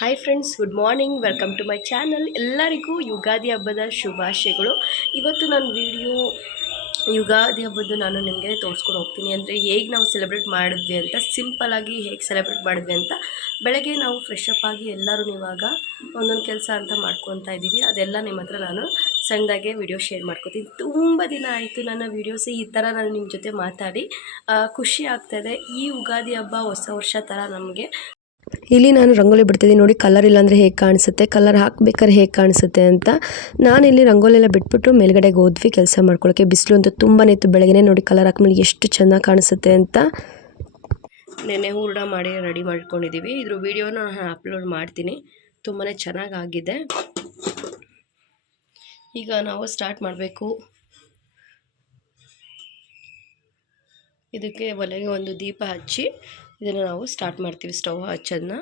Hi friends, good morning. Welcome to my channel. ಎಲ್ಲರಿಗೂ ಯುಗಾದಿ ಹಬ್ಬದ ಶುಭಾಶಯಗಳು. ಇವತ್ತು ನಾನು ಯುಗಾದಿ ಹಬ್ಬದ್ದು ನಾನು ನಿಮಗೆ ತೋರಿಸ್ಕೊಂಡು ಹೋಗ್ತೀನಿ. ಅಂದರೆ ಹೇಗೆ ನಾವು ಸೆಲೆಬ್ರೇಟ್ ಮಾಡಿದ್ವಿ ಅಂತ, ಸಿಂಪಲ್ಲಾಗಿ ಹೇಗೆ ಸೆಲೆಬ್ರೇಟ್ ಮಾಡಿದ್ವಿ ಅಂತ. ಬೆಳಗ್ಗೆ ನಾವು ಫ್ರೆಶ್ ಅಪ್ ಆಗಿ ಎಲ್ಲರೂ ಇವಾಗ ಒಂದೊಂದು ಕೆಲಸ ಅಂತ ಮಾಡ್ಕೊತಾ ಇದ್ದೀವಿ. ಅದೆಲ್ಲ ನಿಮ್ಮ ಹತ್ರ ನಾನು ಸಣ್ಣದಾಗೆ ವಿಡಿಯೋ ಶೇರ್ ಮಾಡ್ಕೊತೀನಿ. ತುಂಬ ದಿನ ಆಯಿತು ನನ್ನ ವೀಡಿಯೋಸ್ ಈ ಥರ ನಾನು ನಿಮ್ಮ ಜೊತೆ ಮಾತಾಡಿ. ಖುಷಿ ಆಗ್ತಾಯಿದೆ. ಈ ಯುಗಾದಿ ಹಬ್ಬ ಹೊಸ ವರ್ಷ ಥರ ನಮಗೆ. ಇಲ್ಲಿ ನಾನು ರಂಗೋಲಿ ಬಿಡ್ತಿದ್ದೀನಿ ನೋಡಿ. ಕಲರ್ ಇಲ್ಲಾಂದರೆ ಹೇಗೆ ಕಾಣಿಸುತ್ತೆ, ಕಲರ್ ಹಾಕ್ಬೇಕಾದ್ರೆ ಹೇಗೆ ಕಾಣಿಸುತ್ತೆ ಅಂತ. ನಾನಿಲ್ಲಿ ರಂಗೋಲಿ ಎಲ್ಲ ಬಿಟ್ಬಿಟ್ಟು ಮೇಲ್ಗಡೆಗೆ ಹೋದ್ವಿ ಕೆಲಸ ಮಾಡ್ಕೊಳ್ಳೋಕ್ಕೆ. ಬಿಸಿಲು ಅಂತೂ ತುಂಬಾ ಇತ್ತು. ಬೆಳಗ್ಗೆ ನೋಡಿ ಕಲರ್ ಹಾಕ್ಮೇಲೆ ಎಷ್ಟು ಚೆನ್ನಾಗಿ ಕಾಣಿಸುತ್ತೆ ಅಂತ. ನೆನೆ ಹೂರಣ ಮಾಡಿ ರೆಡಿ ಮಾಡ್ಕೊಂಡಿದ್ದೀವಿ. ಇದ್ರ ವಿಡಿಯೋನ ನಾನು ಅಪ್ಲೋಡ್ ಮಾಡ್ತೀನಿ. ತುಂಬಾ ಚೆನ್ನಾಗಾಗಿದೆ. ಈಗ ನಾವು ಸ್ಟಾರ್ಟ್ ಮಾಡಬೇಕು. ಇದಕ್ಕೆ ಒಲೆಗೆ ಒಂದು ದೀಪ ಹಚ್ಚಿ ಇದನ್ನು ನಾವು ಸ್ಟಾರ್ಟ್ ಮಾಡ್ತೀವಿ, ಸ್ಟವ್ ಹಚ್ಚೋದನ್ನ.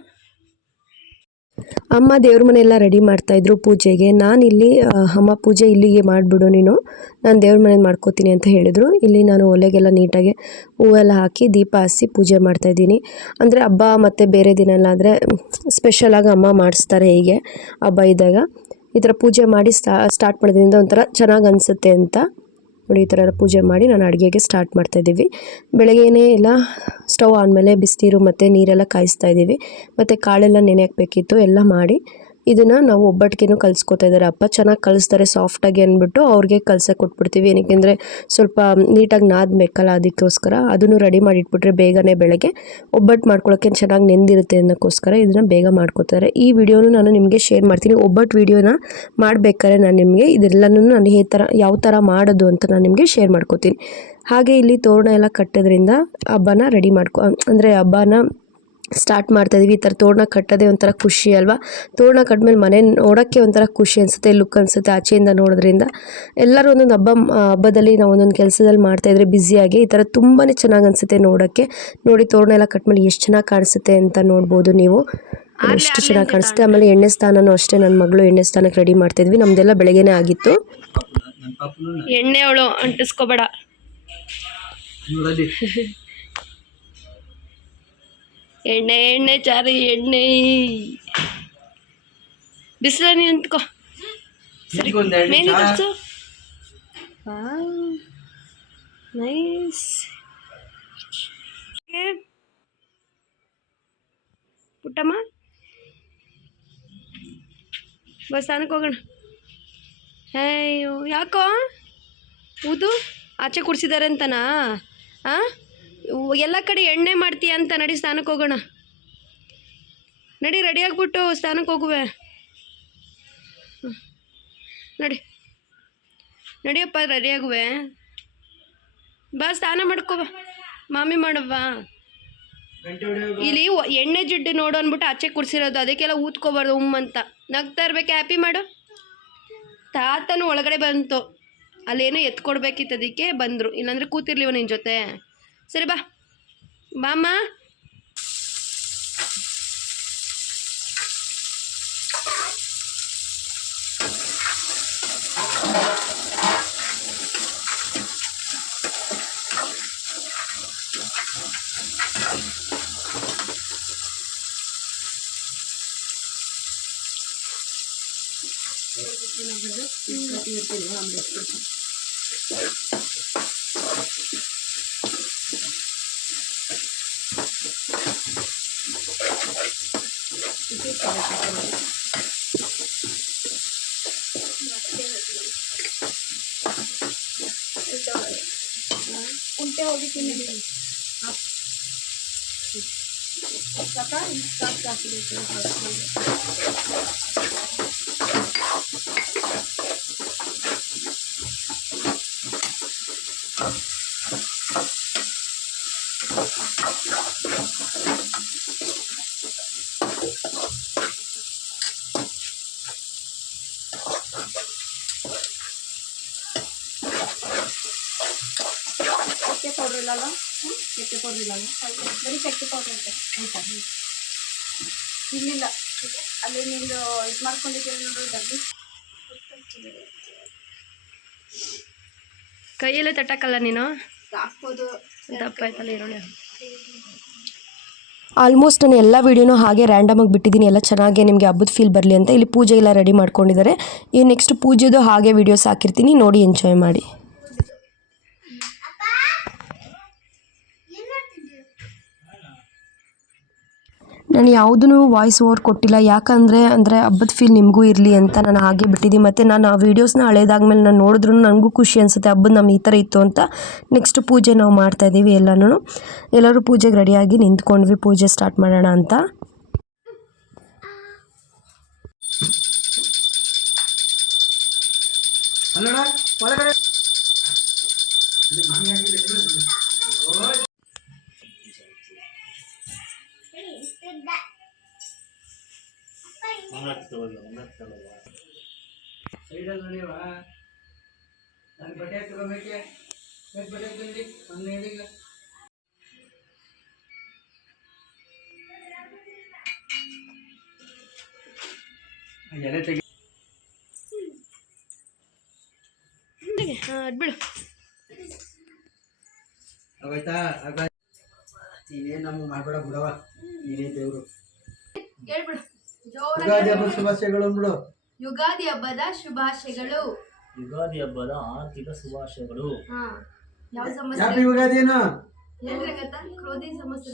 ಅಮ್ಮ ದೇವ್ರ ಮನೆಯೆಲ್ಲ ರೆಡಿ ಮಾಡ್ತಾಯಿದ್ರು ಪೂಜೆಗೆ. ನಾನಿಲ್ಲಿ ಅಮ್ಮ ಪೂಜೆ ಇಲ್ಲಿಗೆ ಮಾಡಿಬಿಡು ನೀನು, ನಾನು ದೇವ್ರ ಮನೇಲಿ ಮಾಡ್ಕೋತೀನಿ ಅಂತ ಹೇಳಿದರು. ಇಲ್ಲಿ ನಾನು ಒಲೆಗೆಲ್ಲ ನೀಟಾಗಿ ಹೂವೆಲ್ಲ ಹಾಕಿ ದೀಪ ಹಚ್ಚಿ ಪೂಜೆ ಮಾಡ್ತಾಯಿದ್ದೀನಿ. ಅಂದರೆ ಹಬ್ಬ ಮತ್ತು ಬೇರೆ ದಿನ ಎಲ್ಲ ಆದರೆ ಸ್ಪೆಷಲಾಗಿ ಅಮ್ಮ ಮಾಡಿಸ್ತಾರೆ. ಹೀಗೆ ಹಬ್ಬ ಇದ್ದಾಗ ಈ ಥರ ಪೂಜೆ ಮಾಡಿ ಸ್ಟಾರ್ಟ್ ಮಾಡೋದ್ರಿಂದ ಒಂಥರ ಚೆನ್ನಾಗಿ ಅನಿಸುತ್ತೆ ಅಂತ ನೋಡಿ. ಈ ಥರ ಪೂಜೆ ಮಾಡಿ ನಾನು ಅಡುಗೆಗೆ ಸ್ಟಾರ್ಟ್ ಮಾಡ್ತಾಯಿದ್ದೀವಿ. ಬೆಳಗ್ಗೆಯೇ ಎಲ್ಲ ಸ್ಟವ್ ಆದಮೇಲೆ ಬಿಸಿನೀರು ಮತ್ತು ನೀರೆಲ್ಲ ಕಾಯಿಸ್ತಾ ಇದ್ದೀವಿ. ಮತ್ತು ಕಾಳೆಲ್ಲ ನೆನೆ ಹಾಕಬೇಕಿತ್ತು. ಎಲ್ಲ ಮಾಡಿ ಇದನ್ನು ನಾವು ಒಬ್ಬಟ್ಟಿಗೆನೂ ಕಲಿಸ್ಕೊತಾ ಇದ್ದಾರೆ ಅಪ್ಪ. ಚೆನ್ನಾಗಿ ಕಲಿಸ್ತಾರೆ ಸಾಫ್ಟಾಗಿ ಅಂದ್ಬಿಟ್ಟು ಅವ್ರಿಗೆ ಕಲ್ಸಕ್ಕೆ ಕೊಟ್ಬಿಡ್ತೀವಿ. ಏನಕ್ಕೆಂದರೆ ಸ್ವಲ್ಪ ನೀಟಾಗಿ ನಾದಬೇಕಲ್ಲ, ಅದಕ್ಕೋಸ್ಕರ ಅದನ್ನು ರೆಡಿ ಮಾಡಿ ಇಟ್ಬಿಟ್ರೆ ಬೇಗನೆ ಬೆಳಗ್ಗೆ ಒಬ್ಬಟ್ಟು ಮಾಡ್ಕೊಳ್ಳೋಕ್ಕೆ ಚೆನ್ನಾಗಿ ನೆಂದಿರುತ್ತೆ ಅನ್ನೋಕ್ಕೋಸ್ಕರ ಇದನ್ನು ಬೇಗ ಮಾಡ್ಕೋತಾರೆ. ಈ ವಿಡಿಯೋನು ನಾನು ನಿಮಗೆ ಶೇರ್ ಮಾಡ್ತೀನಿ. ಒಬ್ಬಟ್ಟು ವಿಡಿಯೋನ ಮಾಡಬೇಕಾದ್ರೆ ನಾನು ನಿಮಗೆ ಇದೆಲ್ಲನೂ ನಾನು ಯಾವ ಥರ ಮಾಡೋದು ಅಂತ ನಾನು ನಿಮಗೆ ಶೇರ್ ಮಾಡ್ಕೋತೀನಿ. ಹಾಗೆ ಇಲ್ಲಿ ತೋರಣ ಎಲ್ಲ ಕಟ್ಟೋದ್ರಿಂದ ಹಬ್ಬನ ರೆಡಿ ಅಂದರೆ ಹಬ್ಬನ ಸ್ಟಾರ್ಟ್ ಮಾಡ್ತಾಯಿದ್ದೀವಿ. ಈ ಥರ ತೋರಣ ಕಟ್ಟೋದೇ ಒಂಥರ ಖುಷಿ ಅಲ್ವಾ. ತೋರಣ ಕಟ್ಟಿದ್ಮೇಲೆ ಮನೆ ನೋಡೋಕ್ಕೆ ಒಂಥರ ಖುಷಿ ಅನಿಸುತ್ತೆ, ಲುಕ್ ಅನಿಸುತ್ತೆ ಆಚೆಯಿಂದ ನೋಡೋದ್ರಿಂದ. ಎಲ್ಲರೂ ಒಂದೊಂದು ಹಬ್ಬದಲ್ಲಿ ನಾವು ಒಂದೊಂದು ಕೆಲಸದಲ್ಲಿ ಮಾಡ್ತಾಯಿದ್ರೆ ಬ್ಯುಸಿಯಾಗಿ ಈ ಥರ ತುಂಬಾ ಚೆನ್ನಾಗಿ ಅನಿಸುತ್ತೆ ನೋಡೋಕ್ಕೆ. ನೋಡಿ ತೋರಣ ಎಲ್ಲ ಕಟ್ಟಿದ್ಮೇಲೆ ಎಷ್ಟು ಚೆನ್ನಾಗಿ ಕಾಣಿಸುತ್ತೆ ಅಂತ ನೋಡ್ಬೋದು ನೀವು. ಎಷ್ಟು ಚೆನ್ನಾಗಿ ಕಾಣಿಸುತ್ತೆ. ಆಮೇಲೆ ಎಣ್ಣೆ ಸ್ನಾನನೂ ಅಷ್ಟೇ, ನನ್ನ ಮಗಳು ಎಣ್ಣೆ ಸ್ನಾನಕ್ಕೆ ರೆಡಿ ಮಾಡ್ತಾಯಿದ್ವಿ. ನಮ್ಮದೆಲ್ಲ ಬೆಳಗ್ಗೆನೇ ಆಗಿತ್ತು. ಎಣ್ಣೆ ಅವಳು ಅಂಟಿಸ್ಕೋಬೇಡ. ಎಣ್ಣೆ ಎಣ್ಣೆ ಚಾರಿ ಎಣ್ಣೆ. ಬಿಸಿಲ ನಿಂತ್ಕೋ. ಸರಿ ಮೇನಿ ತೋರಿಸು. ನೈಸ್. ಪುಟ್ಟಮ್ಮ ಬಸ್ ಸ್ನಾನಕ್ಕೆ ಹೋಗೋಣ. ಅಯ್ಯೋ ಯಾಕೋ ಊದು ಆಚೆ ಕುಡಿಸಿದ್ದಾರೆ ಅಂತನಾ? ಎಲ್ಲ ಕಡೆ ಎಣ್ಣೆ ಮಾಡ್ತೀಯ ಅಂತ. ನಡಿ ಸ್ನಾನಕ್ಕೆ ಹೋಗೋಣ. ನಡಿ ರೆಡಿ ಆಗಿಬಿಟ್ಟು ಸ್ನಾನಕ್ಕೆ ಹೋಗುವೆ. ನಡಿಯಪ್ಪ ರೆಡಿ ಆಗುವೆ. ಬಾ ಸ್ನಾನ ಮಾಡ್ಕೋ ಬಾ, ಮಾಮಿ ಮಾಡವ್ವಾ. ಇಲ್ಲಿ ಎಣ್ಣೆ ಜಿಡ್ಡು ನೋಡು ಅಂದ್ಬಿಟ್ಟು ಆಚೆ ಕುಡಿಸಿರೋದು, ಅದಕ್ಕೆಲ್ಲ ಊದ್ಕೋಬಾರ್ದು ಅಂತ. ನಗ್ತಾ ಇರ್ಬೇಕು. ಹ್ಯಾಪಿ ಮಾಡು. ತಾತನು ಒಳಗಡೆ ಬಂತು, ಅಲ್ಲೇನೋ ಎತ್ಕೊಡ್ಬೇಕಿತ್ತು, ಅದಕ್ಕೆ ಬಂದರು. ಇಲ್ಲಾಂದರೆ ಕೂತಿರ್ಲಿವ ನಿನ್ನ ಜೊತೆ. ಸರಿ ಬಾ ಬಾಮ್ಮ. ಉಂಟೆ ಹೋಗಿ ತಿನ್ನಿದ್ದೀನಿ. ಚಕ್ಕೆ ಪೌಡ್ರ್ ಇಲ್ಲಲ್ಲ? ಚಕ್ಕೆ ಪೌಡ್ರ್ ಇಲ್ಲಲ್ಲ? ಬರೀ ಚಕ್ಕೆ ಪೌಡ್ರ್ ಅಂತ ಇಲ್ಲಿಲ್ಲ. ಅಲ್ಲಿ ನೀನು ಇದು ಮಾಡ್ಕೊಂಡಿದ್ದೀರ ನೋಡು ಡಬ್ಬಿ. ಕೈಯಲ್ಲೇ ತಟ್ಟಕ್ಕಲ್ಲ ನೀನು? ಹಾಕ್ಬೋದು. ದಪ್ಪ ಆಯ್ತಲ್ಲ ಈರುಳ್ಳಿ. ಆಲ್ಮೋಸ್ಟ್ ನಾನು ಎಲ್ಲ ವೀಡಿಯೋನೂ ಹಾಗೆ ರ್ಯಾಂಡಮಾಗಿ ಬಿಟ್ಟಿದ್ದೀನಿ, ಎಲ್ಲ ಚೆನ್ನಾಗಿ ನಿಮಗೆ ಹಬ್ಬದ ಫೀಲ್ ಬರಲಿ ಅಂತ. ಇಲ್ಲಿ ಪೂಜೆ ಎಲ್ಲ ರೆಡಿ ಮಾಡ್ಕೊಂಡಿದ್ದಾರೆ. ಈ ನೆಕ್ಸ್ಟ್ ಪೂಜೆದು ಹಾಗೆ ವೀಡಿಯೋಸ್ ಹಾಕಿರ್ತೀನಿ, ನೋಡಿ ಎಂಜಾಯ್ ಮಾಡಿ. ನಾನು ಯಾವುದೂ ವಾಯ್ಸ್ ಓವರ್ ಕೊಟ್ಟಿಲ್ಲ, ಯಾಕಂದರೆ ಹಬ್ಬದ ಫೀಲ್ ನಿಮಗೂ ಇರಲಿ ಅಂತ ನಾನು ಹಾಗೆ ಬಿಟ್ಟಿದ್ದೀನಿ. ಮತ್ತು ನಾನು ಆ ವೀಡಿಯೋಸ್ನ ಹಳೇದಾದ್ಮೇಲೆ ನಾನು ನೋಡಿದ್ರೂ ನನಗೂ ಖುಷಿ ಅನಿಸುತ್ತೆ, ಹಬ್ಬದ ನಮ್ಮ ಈ ಥರ ಇತ್ತು ಅಂತ. ನೆಕ್ಸ್ಟ್ ಪೂಜೆ ನಾವು ಮಾಡ್ತಾಯಿದ್ದೀವಿ ಎಲ್ಲರೂ ಪೂಜೆಗೆ ರೆಡಿಯಾಗಿ ನಿಂತ್ಕೊಂಡ್ವಿ, ಪೂಜೆ ಸ್ಟಾರ್ಟ್ ಮಾಡೋಣ ಅಂತ. ನೀನೇನು ನಮ್ಗೆ ಮಾಡಬೇಡ ಬಿಡವ, ನೀನೇ ದೇವರು. ಯುಗಾದಿ ಹಬ್ಬದ ಶುಭಾಶಯಗಳು ಬಿಡು. ಯುಗಾದಿ ಹಬ್ಬದ ಶುಭಾಶಯಗಳು. ಯುಗಾದಿ ಹಬ್ಬದ ಆರ್ಥಿಕ ಶುಭಾಶಯಗಳು. ಹ್ಯಾಪಿ ಯುಗಾದಿ.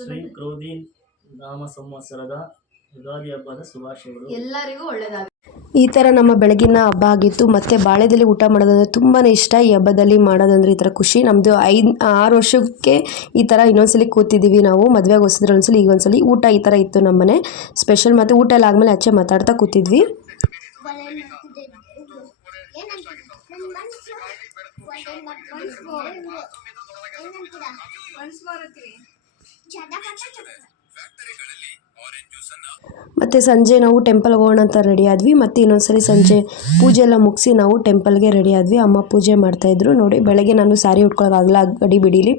ಶ್ರೀ ಕ್ರೋಧಿ ನಾಮ ಸಂವತ್ಸರದ ಯುಗಾದಿ ಹಬ್ಬದ ಶುಭಾಶಯಗಳು. ಎಲ್ಲರಿಗೂ ಒಳ್ಳೆಯದಾಗಲಿ. ಈ ಥರ ನಮ್ಮ ಬೆಳಗಿನ ಹಬ್ಬ ಆಗಿತ್ತು. ಮತ್ತು ಬಾಳೆದಲ್ಲಿ ಊಟ ಮಾಡೋದಂದರೆ ತುಂಬಾ ಇಷ್ಟ. ಈ ಹಬ್ಬದಲ್ಲಿ ಮಾಡೋದಂದರೆ ಈ ಥರ ಖುಷಿ. ನಮ್ಮದು 5-6 ವರ್ಷಕ್ಕೆ ಈ ಥರ ಇನ್ನೊಂದ್ಸಲಿ ಕೂತಿದ್ದೀವಿ ನಾವು. ಮದುವೆಗೆ ಹೊಸದ್ರ ಒಂದ್ಸಲಿ ಈಗ ಒಂದ್ಸಲಿ ಊಟ ಈ ಥರ ಇತ್ತು ನಮ್ಮನೆ ಸ್ಪೆಷಲ್. ಮತ್ತು ಊಟ ಎಲ್ಲ ಆದಮೇಲೆ ಆಚೆ ಮಾತಾಡ್ತಾ ಕೂತಿದ್ವಿ. ಮತ್ತು ಸಂಜೆ ನಾವು ಟೆಂಪಲ್ಗೆ ಹೋಗೋಣ ಅಂತ ರೆಡಿ ಆದ್ವಿ. ಮತ್ತು ಇನ್ನೊಂದ್ಸಲಿ ಸಂಜೆ ಪೂಜೆ ಎಲ್ಲ ಮುಗಿಸಿ ನಾವು ಟೆಂಪಲ್ಗೆ ರೆಡಿ ಆದ್ವಿ. ಅಮ್ಮ ಪೂಜೆ ಮಾಡ್ತಾಯಿದ್ರು ನೋಡಿ. ಬೆಳಗ್ಗೆ ನಾನು ಸ್ಯಾರಿ ಉಟ್ಕೊಳ್ಳೋಕ್ಕಾಗಲ್ಲ ಗಡಿ ಬಿಡೀಲಿ,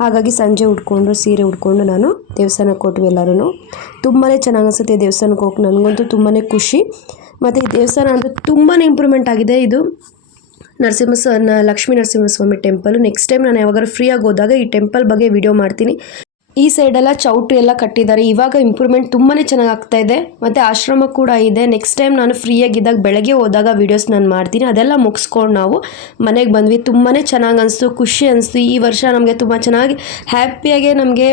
ಹಾಗಾಗಿ ಸಂಜೆ ಉಟ್ಕೊಂಡು ಸೀರೆ ಉಟ್ಕೊಂಡು ನಾನು ದೇವಸ್ಥಾನಕ್ಕೆ ಕೊಟ್ವಿ. ಎಲ್ಲರೂ ತುಂಬಾ ಚೆನ್ನಾಗಿ ಅನಿಸುತ್ತೆ ದೇವಸ್ಥಾನಕ್ಕೆ ಹೋಗಿ, ನನಗಂತೂ ತುಂಬಾ ಖುಷಿ. ಮತ್ತು ಈ ದೇವಸ್ಥಾನ ಅಂತೂ ತುಂಬಾ ಇಂಪ್ರೂವ್ಮೆಂಟ್ ಆಗಿದೆ. ಇದು Lakshmi Narasimhaswamy temple. Next time ನಾನು ಯಾವಾಗಾದ್ರೂ ಫ್ರೀಯಾಗಿ ಹೋದಾಗ ಈ ಟೆಂಪಲ್ ಬಗ್ಗೆ ವಿಡಿಯೋ ಮಾಡ್ತೀನಿ. ಈ ಸೈಡೆಲ್ಲ ಚೌಟ್ರಿ ಎಲ್ಲ ಕಟ್ಟಿದ್ದಾರೆ, ಇವಾಗ ಇಂಪ್ರೂವ್ಮೆಂಟ್ ತುಂಬಾ ಚೆನ್ನಾಗಿ ಆಗ್ತಾಯಿದೆ. ಮತ್ತು ಆಶ್ರಮ ಕೂಡ ಇದೆ. ನೆಕ್ಸ್ಟ್ ಟೈಮ್ ನಾನು ಫ್ರೀಯಾಗಿದ್ದಾಗ ಬೆಳಗ್ಗೆ ಹೋದಾಗ ವೀಡಿಯೋಸ್ ನಾನು ಮಾಡ್ತೀನಿ. ಅದೆಲ್ಲ ಮುಗಿಸ್ಕೊಂಡು ನಾವು ಮನೆಗೆ ಬಂದ್ವಿ. ತುಂಬಾ ಚೆನ್ನಾಗಿ ಅನಿಸ್ತು, ಖುಷಿ ಅನಿಸ್ತು. ಈ ವರ್ಷ ನಮಗೆ ತುಂಬ ಚೆನ್ನಾಗಿ ಹ್ಯಾಪಿಯಾಗೆ ನಮಗೆ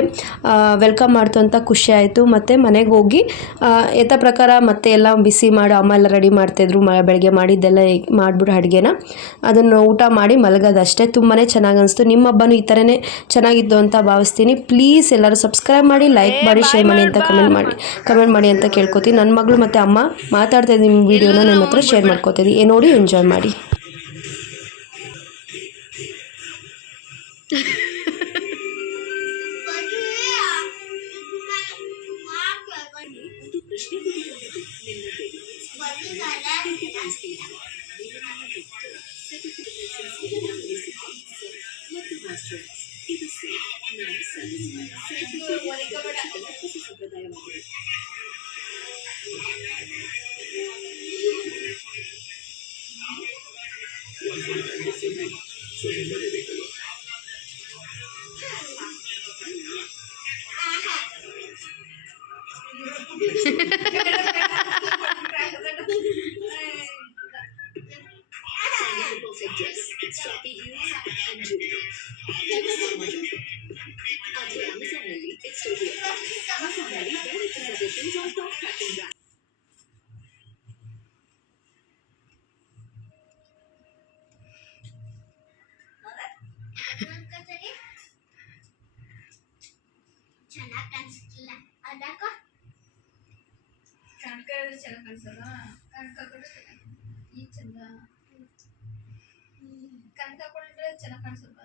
ವೆಲ್ಕಮ್ ಮಾಡ್ತು ಅಂತ ಖುಷಿ ಆಯಿತು. ಮತ್ತು ಮನೆಗೆ ಹೋಗಿ ಯಥ ಪ್ರಕಾರ ಮತ್ತೆ ಎಲ್ಲ ಬಿಸಿ ಮಾಡಿ ಅಮ್ಮ ಎಲ್ಲ ರೆಡಿ ಮಾಡ್ತಾಯಿದ್ರು. ಬೆಳಗ್ಗೆ ಮಾಡಿದ್ದೆಲ್ಲ ಮಾಡಿಬಿಟ್ಟು ಅಡುಗೆನ ಅದನ್ನು ಊಟ ಮಾಡಿ ಮಲಗೋದಷ್ಟೇ. ತುಂಬಾ ಚೆನ್ನಾಗಿ ಅನಿಸ್ತು. ನಿಮ್ಮ ಹಬ್ಬನೂ ಈ ಥರನೇ ಚೆನ್ನಾಗಿತ್ತು ಅಂತ ಭಾವಿಸ್ತೀನಿ. ಪ್ಲೀಸ್ ಎಲ್ಲರೂ ಸಬ್ಸ್ಕ್ರೈಬ್ ಮಾಡಿ, ಲೈಕ್ ಮಾಡಿ, ಶೇರ್ ಮಾಡಿ ಅಂತ ಕಮೆಂಟ್ ಮಾಡಿ ಅಂತ ಕೇಳ್ಕೊತೀನಿ. ನನ್ನ ಮಗಳು ಮತ್ತು ಅಮ್ಮ ಮಾತಾಡ್ತಾ ಇದ್ದೀನಿ, ವಿಡಿಯೋನ ನನ್ನ ಹತ್ರ ಶೇರ್ ಮಾಡ್ಕೊತಿದ್ದೀನಿ. ನೋಡಿ ಎಂಜಾಯ್ ಮಾಡಿ. ಚೆನ್ನಾಗಿ ಕಾಣಿಸ್ತಿಲ್ಲ ಅದಕ್ಕ ಕನಕ ಚೆನ್ನಾಗಿ ಕಾಣಿಸಲ್ಲ. ಕನಕ ಕೂಡ ಈ ಚಂದ ಕನಕ ಕೊಟ್ರೆ ಚೆನ್ನಾಗಿ ಕಾಣಿಸಲ್ಲ.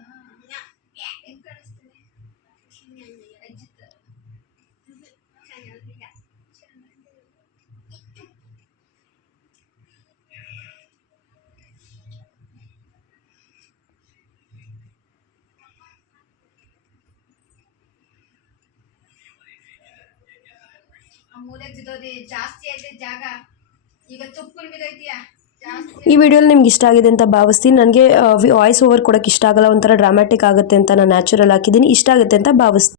ಹೆಂಗ್ ಕಾಣಿಸ್ತೀನಿ ಅಜ್ಜಿತ ಚೆನ್ನಾಗಿಲ್ಲ. ಮೂಲೆಗೆ ಬಿದ್ದೋದಿ ಜಾಸ್ತಿ ಐತೆ ಜಾಗ, ಈಗ ತುಪ್ಪಲ್ ಬಿದ್ದೈತಿಯಾ ಜಾಸ್ತಿ. ಈ ವಿಡಿಯೋಲಿ ನಿಮ್ಗೆ ಇಷ್ಟ ಆಗಿದೆ ಅಂತ ಭಾವಿಸ್ತೀನಿ. ನನಗೆ ವಾಯ್ಸ್ ಓವರ್ ಕೊಡೋಕ್ಕೆ ಇಷ್ಟ ಆಗಲ್ಲ, ಒಂಥರ ಡ್ರಾಮ್ಯಾಟಿಕ್ ಆಗುತ್ತೆ ಅಂತ ನಾನು ನ್ಯಾಚುರಲ್ ಹಾಕಿದ್ದೀನಿ. ಇಷ್ಟ ಆಗುತ್ತೆ ಅಂತ ಭಾವಿಸ್ತೀನಿ.